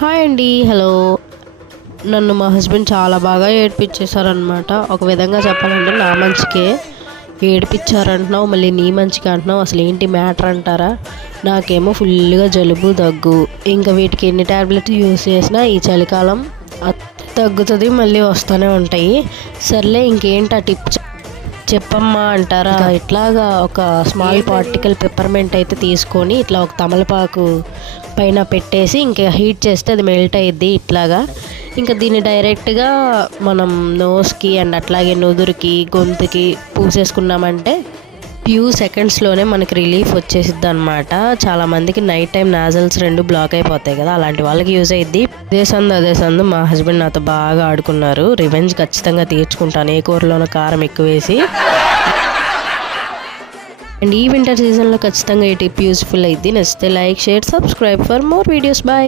Hi అండి. Hello. నన్ను మా హస్బెండ్ చాలా బాగా ఏడిపించేశారనమాట. ఒక విధంగా చెప్పాలంటే నా మంచికే ఏడిపించారంటున్నావు, మళ్ళీ నీ మంచిగా అంటున్నావు, అసలు ఏంటి మ్యాటర్ అంటారా? నాకేమో ఫుల్గా జలుబు దగ్గు, ఇంకా వీటికి ఎన్ని ట్యాబ్లెట్స్ యూస్ చేసినా ఈ చలికాలం తగ్గుతుంది, మళ్ళీ వస్తూనే ఉంటాయి. సర్లే ఇంకేంటి ఆ టిప్ చెప్పమ్మా అంటారా? ఇట్లాగా ఒక స్మాల్ పార్టికల్ పెప్పర్మెంట్ అయితే తీసుకొని ఇట్లా ఒక తమలపాకు పైన పెట్టేసి ఇంకా హీట్ చేస్తే అది మెల్ట్ అయ్యిద్ది ఇట్లాగా. ఇంకా దీన్ని డైరెక్ట్గా మనం నోస్కి అండ్ అట్లాగే నుదురుకి గొంతుకి పూసేసుకున్నామంటే ఫ్యూ సెకండ్స్లోనే మనకి రిలీఫ్ వచ్చేసిద్ది అనమాట. చాలామందికి నైట్ టైం నాజల్స్ రెండు బ్లాక్ అయిపోతాయి కదా, అలాంటి వాళ్ళకి యూజ్ అయ్యిద్ది. అదే సందు మా హస్బెండ్ నాతో బాగా ఆడుకున్నారు. రివెంజ్ ఖచ్చితంగా తీర్చుకుంటాను, ఏ కూరలోనో కారం ఎక్కువ వేసి. అండ్ ఈ వింటర్ సీజన్లో ఖచ్చితంగా ఈ టిప్ యూస్ఫుల్ అయ్యిద్ది. నచ్చితే like, share, subscribe for more videos. Bye.